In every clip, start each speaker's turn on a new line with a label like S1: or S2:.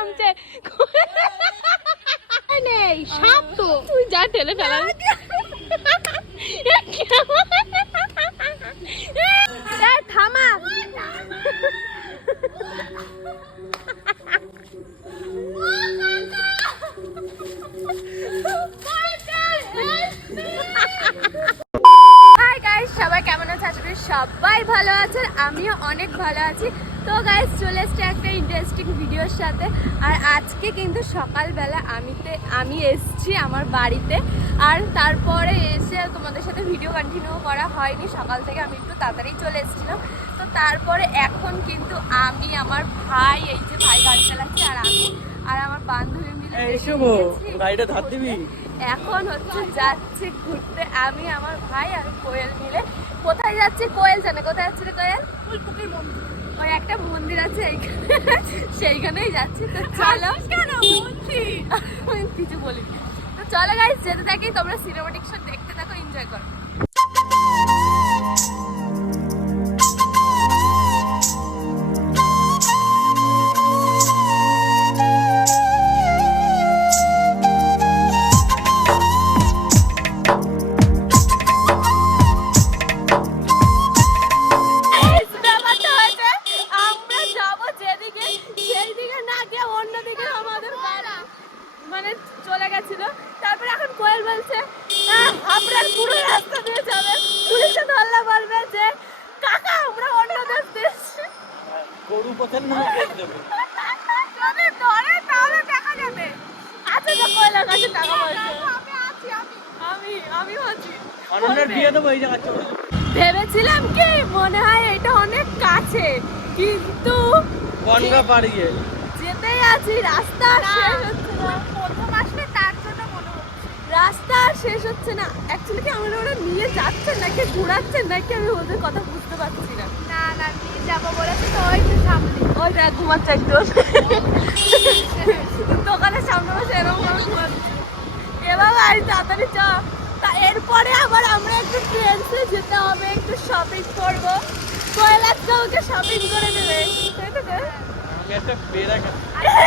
S1: নামছে নেই সাপ তো। তুই যা ঠেলে ফেলা। থামা। সবাই কেমন আছে? আশা করি সবাই ভালো আছেন আমিও অনেক ভালো আছি। তো গাইজ চলে এসছে একটা ইন্টারেস্টিং ভিডিওর সাথে। আর আজকে কিন্তু সকালবেলা আমিতে আমি এসছি আমার বাড়িতে। আর তারপরে এসে তোমাদের সাথে ভিডিও কন্টিনিউ করা হয়নি। সকাল থেকে আমি একটু তাড়াতাড়ি চলে এসেছিলাম। তো তারপরে এখন কিন্তু আমি, আমার ভাই, এই যে ভাই গাড়ি চালাচ্ছি, আর আমি আর আমার বান্ধবী মিলে
S2: শুভ গাড়িটা ধার দিবি?
S1: এখন হচ্ছে যাচ্ছে ঘুরতে। আমি আমার ভাই আর কোয়েল মিলে। কোথায় যাচ্ছে কোয়েল জানে? কোথায় যাচ্ছে রে কোয়েল? ফুলপুকুর মন্দির। ওই একটা মন্দির আছে এইখানে। সেইখানেই যাচ্ছি। তো চলো। কেন আমি কিছু বলি তো চলো গাইস যেতে থাকি। তোমরা সিনেমাটিক শো দেখতে থাকো এনজয় করো। ভেবেছিলাম কি মনে হয় এটা অনেক কাছে কিন্তু
S2: বনগা পাড়িয়ে
S1: যেতেই আছি রাস্তা প্রথম আসলে তার জন্য মনে হচ্ছে রাস্তা আর শেষ হচ্ছে না অ্যাকচুয়ালি কি আমরা ওরা নিয়ে যাচ্ছেন নাকি ঘোরাচ্ছেন নাকি আমি ওদের কথা বুঝতে পারছি না না না নিয়ে যাব বলেছে তো ওই তো সামনে ওই দেখ ঘুমাচ্ছে একদম দোকানের সামনে বসে এরকম করে ঘুমাচ্ছে এবার বাড়ি তাড়াতাড়ি চ এরপরে আবার আমরা একটু ট্রেন্সে যেতে হবে একটু শপিং করব। কয়লার ওকে শপিং করে দেবে তাই তো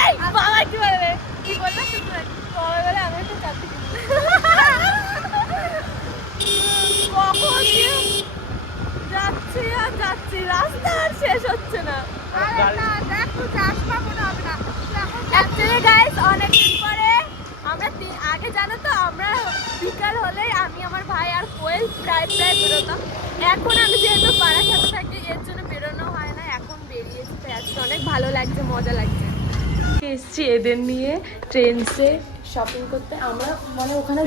S1: এই, বাবা কি বলবে? কি বলবে কি বাবা বলে আমি একটু কখন যাচ্ছি আর যাচ্ছি রাস্তা আর শেষ হচ্ছে না। guys, অনেকদিন পরে আমরা আগে জানো তো আমরা বিকাল হলে আমি আমার ভাই আর কোয়েল প্রায় প্রায় বেরোতাম। এখন আমি যেহেতু পাড়ার সাথে থাকি, এর জন্য বেরোনো হয় না, এখন বেরিয়েছি আজকে অনেক ভালো লাগছে, মজা লাগছে। এসছি এদের নিয়ে ট্রেনসে শপিং করতে আমরা মানে ওখানে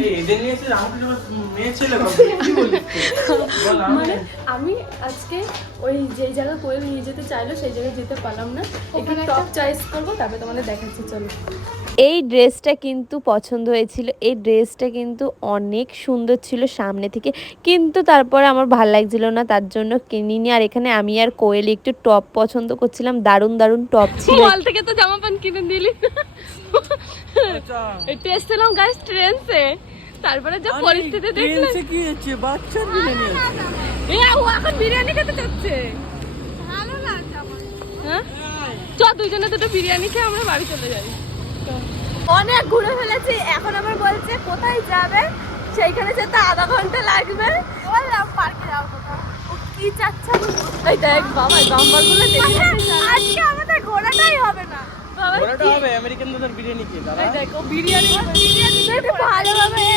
S1: মানে আমি আজকে ওই যেই জায়গা কোয়েল নিয়ে যেতে চাইলো সেই জায়গায় যেতে পারলাম না। একটু টপ চয়েস করব তারপরে তোমাদের দেখাচ্ছি চলো।
S3: এই ড্রেসটা কিন্তু পছন্দ হয়েছিল। এই ড্রেসটা কিন্তু অনেক সুন্দর ছিল সামনে থেকে। কিন্তু তারপরে আমার ভালো লাগছিল না তার জন্য কিনিনি। আর এখানে আমি আর কোয়েল একটু টপ পছন্দ করছিলাম। দারুণ দারুণ টপ ছিল।
S1: থেকে তো জামা প্যান্ট কিনে দিলি। টেস্ট এলাম গাইস ট্রেনসে তারপরে যা পরিস্থিতি দেখলে
S2: কি হচ্ছে বাচ্চা নিয়ে
S1: এ ও এখন বিরিয়ানি খেতে চাচ্ছে। ভালো লাগছে আমার হ্যাঁ? চ দুইজনে দুটো বিরিয়ানি খেয়ে আমরা বাড়ি চলে যাই। অনেক ঘুরে ফেলেছি এখন আবার বলছে কোথায় যাবে? সেইখানে যেতে আধা ঘণ্টা লাগবে। বললাম পার্কে যাব কি চাচ্ছে এই দেখ বাবা নাম্বারগুলো দেখে আজকে আমাদের ঘোরাটাই হবে না।
S2: হবে আমেরিকান দাদার বিরিয়ানি খেয়ে দাঁড়া।
S1: দেখো বিরিয়ানি বিরিয়ানি একটু ভালোভাবে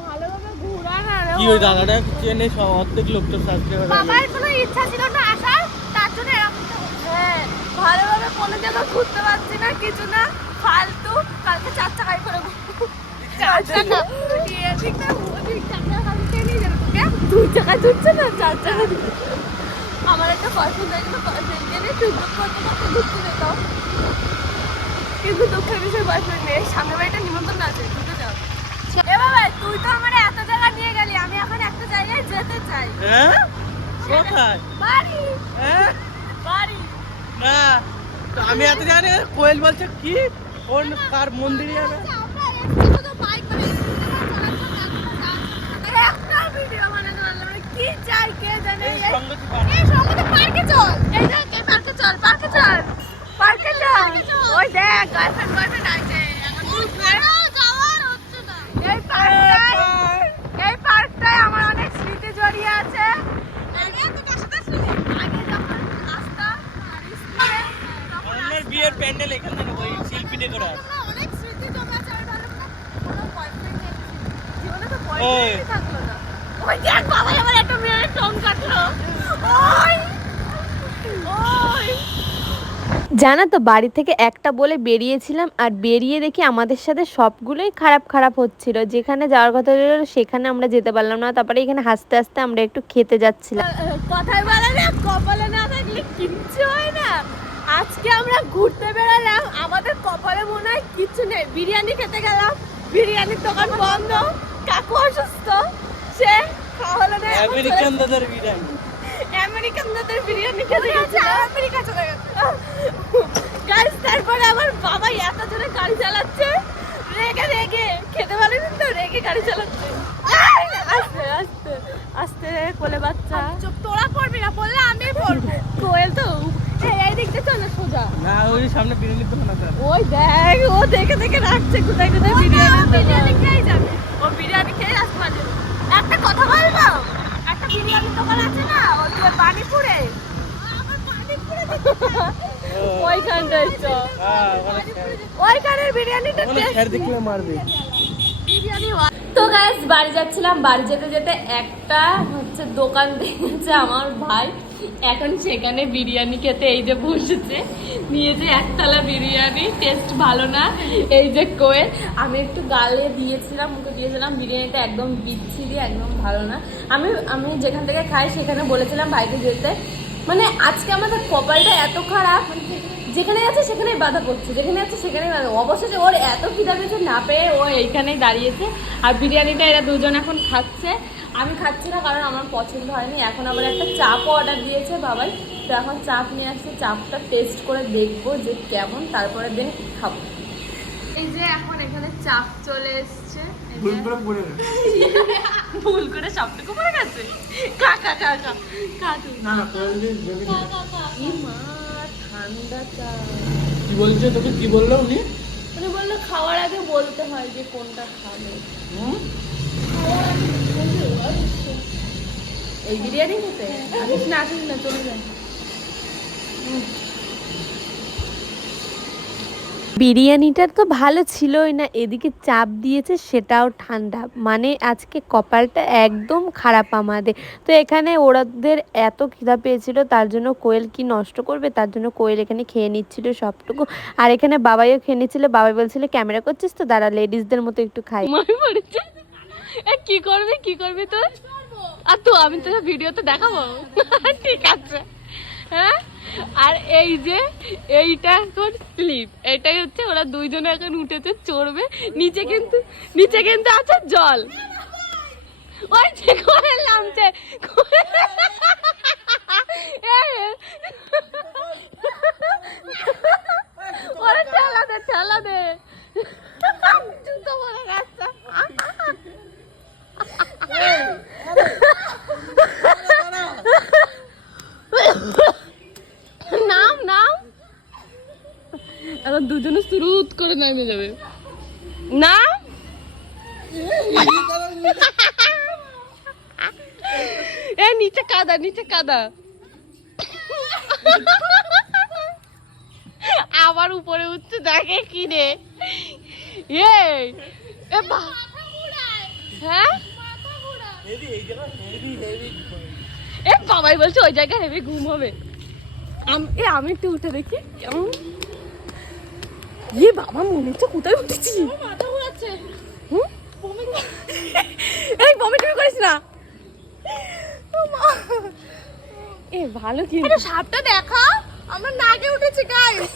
S1: ভালোভাবে ঘোরা না
S2: কি ওই দাদাটা চেনে সব অর্ধেক সাবস্ক্রাইবার
S1: বাবার কোনো ইচ্ছা ছিল না আসার তার জন্য এরকম হ্যাঁ ভালোভাবে কোনো জায়গা ঘুরতে পারছি না কিছু না ফালতু কালকে চার চাকায় করে চার চাকা। এদিক না ওদিক চাকা খালি টেনে যাবে তোকে দুই না? চার চাকা। আমার একটা পছন্দ হয়েছিল বয়ফ্রেন্ডকে নিয়ে টুকটুক করতে করতে ঘুরতে যেতাম। কিন্তু দুঃখের বিষয় বয়ফ্রেন্ড নেই সামনে বাড়িটা নিমন্ত্রণ আছে ঘুরতে যাও। এ বাবা তুই তো আমার এত জায়গা নিয়ে গেলি আমি এখন একটা জায়গায় যেতে চাই।
S2: হ্যাঁ? কোথায়?
S1: বাড়ি।
S2: হ্যাঁ?
S1: বাড়ি।
S2: না আমি এত জানি কোয়েল বলছে কি? কোন কার মন্দিরে যাবে
S1: আমরা একটু শুধু বাইক করে একটা ভিডিও বানাতে পারলাম না। কি চাই কে জানে
S2: এই
S1: এই-
S2: সঙ্গতি পারে
S1: এই সঙ্গে পার্কে চল এই দেখ এই পার্কে চল পার্কে চল পার্কে চল ওই
S4: গার্লফ্রেন্ড আছে এই পার্কটায় এই পার্কটায় আমার অনেক স্মৃতি জড়িয়ে আছে।
S2: বিয়ের প্যান্ডেল এখানে ওই শিল্পীতে করা
S4: অনেক স্মৃতি জমে আছে আমি ভালো কোনো boyfriend নেই। জীবনে তো
S2: ওই।
S4: থাকল না। ওই দেখ বাবা এবার একটা মেয়ের টং কাটলো। ওই। ওই।
S1: জানা তো বাড়ি থেকে একটা বলে বেরিয়েছিলাম আর বেরিয়ে দেখি আমাদের সাথে সবগুলোই খারাপ খারাপ হচ্ছিল। যেখানে যাওয়ার কথা ছিল সেখানে আমরা যেতে পারলাম না তারপরে এখানে হাসতে হাসতে আমরা একটু খেতে যাচ্ছিলাম।
S4: কথায় বলে না কপালে না থাকলে কিচ্ছু হয় না। আজকে আমরা ঘুরতে বেরোলাম আমাদের কপালে মনে হয় কিচ্ছু নেই। বিরিয়ানি খেতে গেলাম বিরিয়ানির দোকান বন্ধ কাকু অসুস্থ সে খাওয়া হলো না
S2: আমেরিকান দাদার বিরিয়ানি।
S4: আমেরিকান দাদের বিরিয়ানি খেতে গেছে আমেরিকা চলে গেছে। গাইস তারপরে আমার বাবা এত জোরে গাড়ি চালাচ্ছে। রেগে রেগে। খেতে পারেনি তো? রেগে গাড়ি চালাচ্ছে। আস্তে আস্তে আস্তে কোলে বাচ্চা। চুপ তোরা পড়বি না বললে আমি পড়ব। কোয়েল তো এই এই দিকটা চলে সোজা।
S2: না ওই সামনে বিরিয়ানির দোকান আছে।
S4: ওই দেখ ও দেখে দেখে রাখছে কোথায় কোথায় বিরিয়ানি বিরিয়ানি খেয়ে যাবে। ও বিরিয়ানি খেয়ে আসতে পারবে একটা কথা বলব? একটা বিরিয়ানির দোকান আছে না ওই যে পানিপুরে ওইখানটায় চ ওইখানের বিরিয়ানিটা
S2: দেখলে মারবে।
S1: তো গাইস বাড়ি যাচ্ছিলাম। বাড়ি যেতে যেতে একটা হচ্ছে দোকান দেখেছে আমার ভাই। এখন সেখানে বিরিয়ানি খেতে এই যে বসেছে। নিয়েছে একতলা বিরিয়ানি টেস্ট ভালো না। এই যে কোয়েল আমি একটু গালে দিয়েছিলাম মুখে দিয়েছিলাম। বিরিয়ানিটা একদম বিচ্ছিরি একদম ভালো না। আমি আমি যেখান থেকে খাই সেখানে বলেছিলাম ভাইকে যেতে। মানে আজকে আমাদের কপালটা এত খারাপ যেখানে আছে সেখানেই বাধা পড়ছে যেখানে আছে সেখানেই বাধা অবশেষে ওর এত খিদা পেয়েছে না পেয়ে ও এইখানেই দাঁড়িয়েছে। আর বিরিয়ানিটা এরা দুজন এখন খাচ্ছে। আমি খাচ্ছি না কারণ আমার পছন্দ হয়নি। এখন আবার একটা চাপও অর্ডার দিয়েছে বাবাই। তো এখন চাপ নিয়ে আসছে, চাপটা টেস্ট করে দেখব যে কেমন তারপরে দিন খাব। এই যে এখন এখানে চাপ চলে এসছে। এই যে-
S2: পড়ে
S1: ভুল করে সবটুকু পড়ে গেছে? কাকা কাকা কাকু
S2: না না
S1: ই মা ঠান্ডা চা।
S2: কি বলছে তোকে কি বলল উনি?
S1: উনি বলল খাওয়ার আগে বলতে হয় যে কোনটা খাবে।
S2: হুম?
S1: এই বিরিয়ানি খেতে? আসিস না আসিস না চলে যায় বিরিয়ানিটা তো ভালো ছিলই না, এদিকে চাপ দিয়েছে সেটাও ঠান্ডা। মানে আজকে কপালটা একদম খারাপ আমাদের। তো এখানে ওরাদের এত খিদা পেয়েছিল, তার জন্য কোয়েল কি নষ্ট করবে? তার জন্য কোয়েল এখানে খেয়ে নিচ্ছিল সবটুকু। আর এখানে বাবাইও খেয়ে নিচ্ছিল, বাবাই বলছিল, ক্যামেরা করছিস তো? দাঁড়া, লেডিসদের মতো একটু খাই। কি করবে কি করবে তুই আর তো, আমি তোর ভিডিওতে দেখাবো। ঠিক আছে। হ্যাঁ? আর এই যে, এইটা এখন স্লিপ এটাই হচ্ছে ওরা দুইজনে এখন উঠেছে, চড়বে। নিচে কিন্তু নিচে কিন্তু আছে জল। ওই যে করে নামছে। ওরা দে জুতো পরে গেছে নাম নাম এখন দুজনে সুরুত করে নেমে যাবে। নাম এ, নিচে কাদা নিচে কাদা। আবার উপরে উঠছে, দেখে কি রে? এ এ হ্যাঁ?
S2: এই
S1: এ, বাবাই বলছে, ওই জায়গায় হেভি ঘুম হবে। আমি একটু উঠে দেখি, কেমন? এ বাবা মনে হচ্ছে কোথায় উঠেছি? এই বমি টমি করিস না। এ ভালো
S4: আরে সাপটা দেখা। আমার নাকে উঠেছে গাইস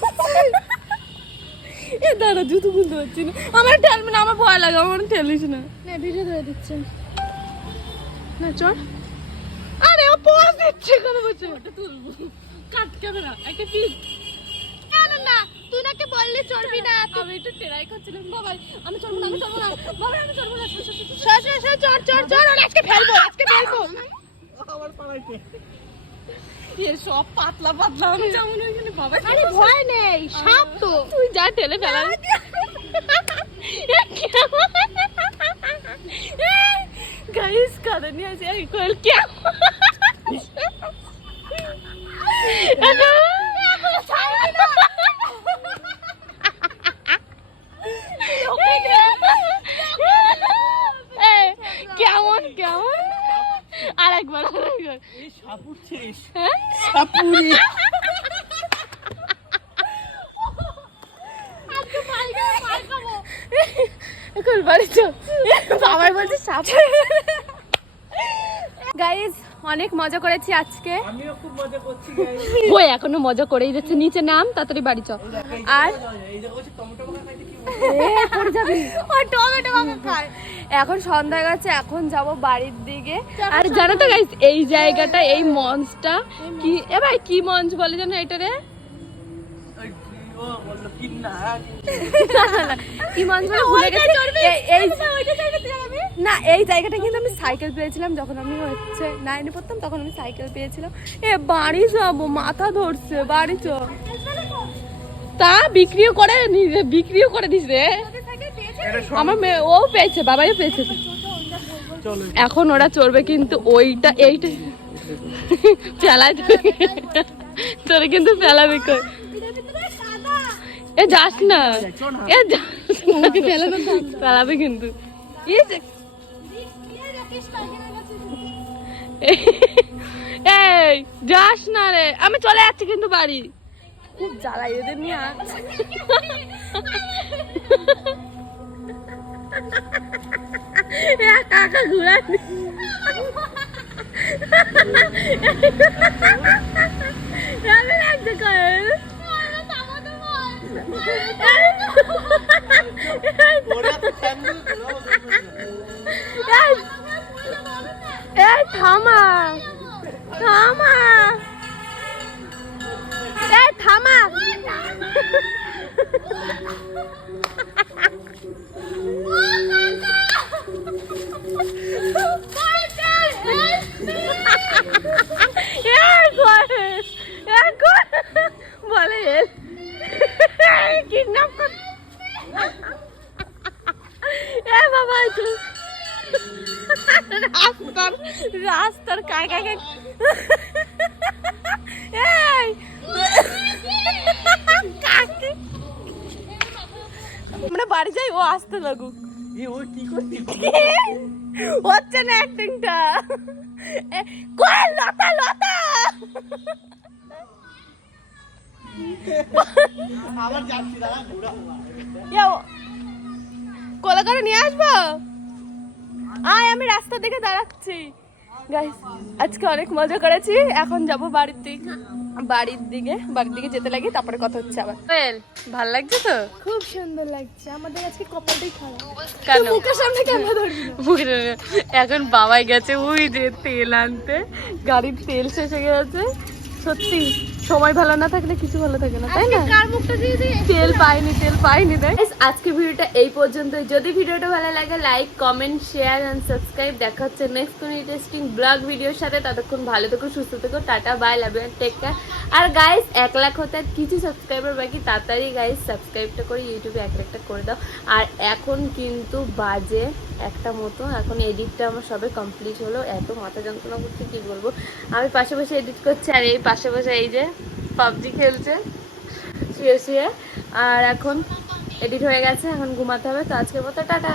S1: এ দাঁড়া জুতো খুলতে পারছি না। আমার ঠেলবে না আমার ভয় লাগে আমার ঠেলিস না।
S4: না ভিডিও ধরে দিচ্ছে।
S1: না চল। আরে ও পোজ দিচ্ছে। কেন বসে। তুলবো। কাট ক্যামেরা একটা
S4: না নাকি চলবি না।
S1: আমি একটু ট্রাই করছিলাম। বাবাই আমি চলবো না আমি চলবো না। বাবাই আমি চলবো না
S4: সর সর সর চল চল চল আজকে ফেলব আজকে ফেলব।
S2: আবার
S1: সব পাতলা পাতলা আমি যেমন ওইখানে বাবাই
S4: আরে ভয় নেই সাপ তো।
S1: তুই যা ঠেলে ফেলা। গাইস কাদে নিয়ে আসি কোয়েল কে এই, কেমন কেমন আরেকবার আরেকবার
S2: এই সাপুরছিস
S1: হ্যাঁ
S2: সাপুরি
S1: এখন বাড়ি তো বাবার বলছে সাপ। গাইজ অনেক মজা করেছি আজকে।
S2: আমিও খুব মজা করছি guys।
S1: ওই এখনও মজা করেই যাচ্ছে। নিচে নাম তাড়াতাড়ি বাড়ি চল। আর এখন সন্ধ্যা হয়ে গেছে এখন যাব বাড়ির দিকে। আর জানো তো গাইস এই জায়গাটা এই মঞ্চটা কি এ ভাই কি মঞ্চ বলে জানো এটা রে
S2: ওই ও বলল কিন্না
S1: কি মঞ্চ বলে ভুলে গেছি এই- এই না এই জায়গাটা কিন্তু আমি সাইকেল পেয়েছিলাম যখন আমি হচ্ছে নাইনে পড়তাম তখন আমি সাইকেল পেয়েছিলাম। এ বাড়ি যাব মাথা ধরছে বাড়ি চ। তা বিক্রিও করে বিক্রিও করে দিস রে। আমার মেয়ে ও পেয়েছে বাবাইও পেয়েছে। এখন ওরা চড়বে কিন্তু ওইটা এইটা। ফেলায় তোরে কিন্তু ফেলাবে কই? এ যাস না। এ। ফেলাবে কিন্তু। এই যাস না রে। আমি চলে যাচ্ছি কিন্তু বাড়ি। খুব জ্বালাই এদের নিয়ে কাকা ঘুরা রাবে লাগছে কয়েল
S2: ওরা তো স্যান্ডেল ধরো
S1: এই থামা। থামা। এই থামা। আমরা বাড়ি যাই ও আসতে লাগুক। হচ্ছে না অ্যাক্টিংটা কই লতা লতা?
S2: আবার যাচ্ছি দাদা
S1: কোলা করে নিয়ে আসব? আয় আমি রাস্তা দিকে দাঁড়াচ্ছি। গাইস আজকে অনেক মজা করেছি এখন যাব বাড়ির দিকে বাড়ির দিকে বাড়ির দিকে যেতে লাগে তারপরে কথা হচ্ছে আবার। ভালো লাগছে তো?
S4: খুব সুন্দর লাগছে। আমাদের আজকে কপালটাই খারাপ।
S1: কেন?
S4: মুখের সামনে ক্যামেরা ধরবি।
S1: এখন বাবাই গেছে ওই যে তেল আনতে। গাড়ির তেল শেষ হয়ে গেছে। সত্যি সময় ভালো না থাকলে কিছু ভালো থাকে না তাই না?
S4: কার মুখটা দিয়ে দিয়ে
S1: তেল পাইনি তেল পাইনি তাই আজকে ভিডিওটা এই পর্যন্ত যদি ভিডিওটা ভালো লাগে like comment share and subscribe দেখা হচ্ছে নেক্সট কোনো ইন্টারেস্টিং ব্লগ ভিডিওর সাথে। ততক্ষণ ভালো থেকো সুস্থ থেকো। Tata bye love you take care R guys এক লাখ হতে কিছু সাবস্ক্রাইবার বাকি। তাড়াতাড়ি গাইস সাবস্ক্রাইবটা করে ইউটিউবে এক লাখটা করে দাও। আর এখন কিন্তু বাজে একটা মতো। এখন এডিটটা আমার সবে কমপ্লিট হলো। এত মাথা যন্ত্রণা করছে কি বলব? আমি পাশে পাশে এডিট করছি আর এই পাশে পাশে এই যে পাবজি খেলছে, শুয়ে শুয়ে। আর এখন এডিট হয়ে গেছে, এখন ঘুমাতে হবে। তো আজকের মতো টাটা।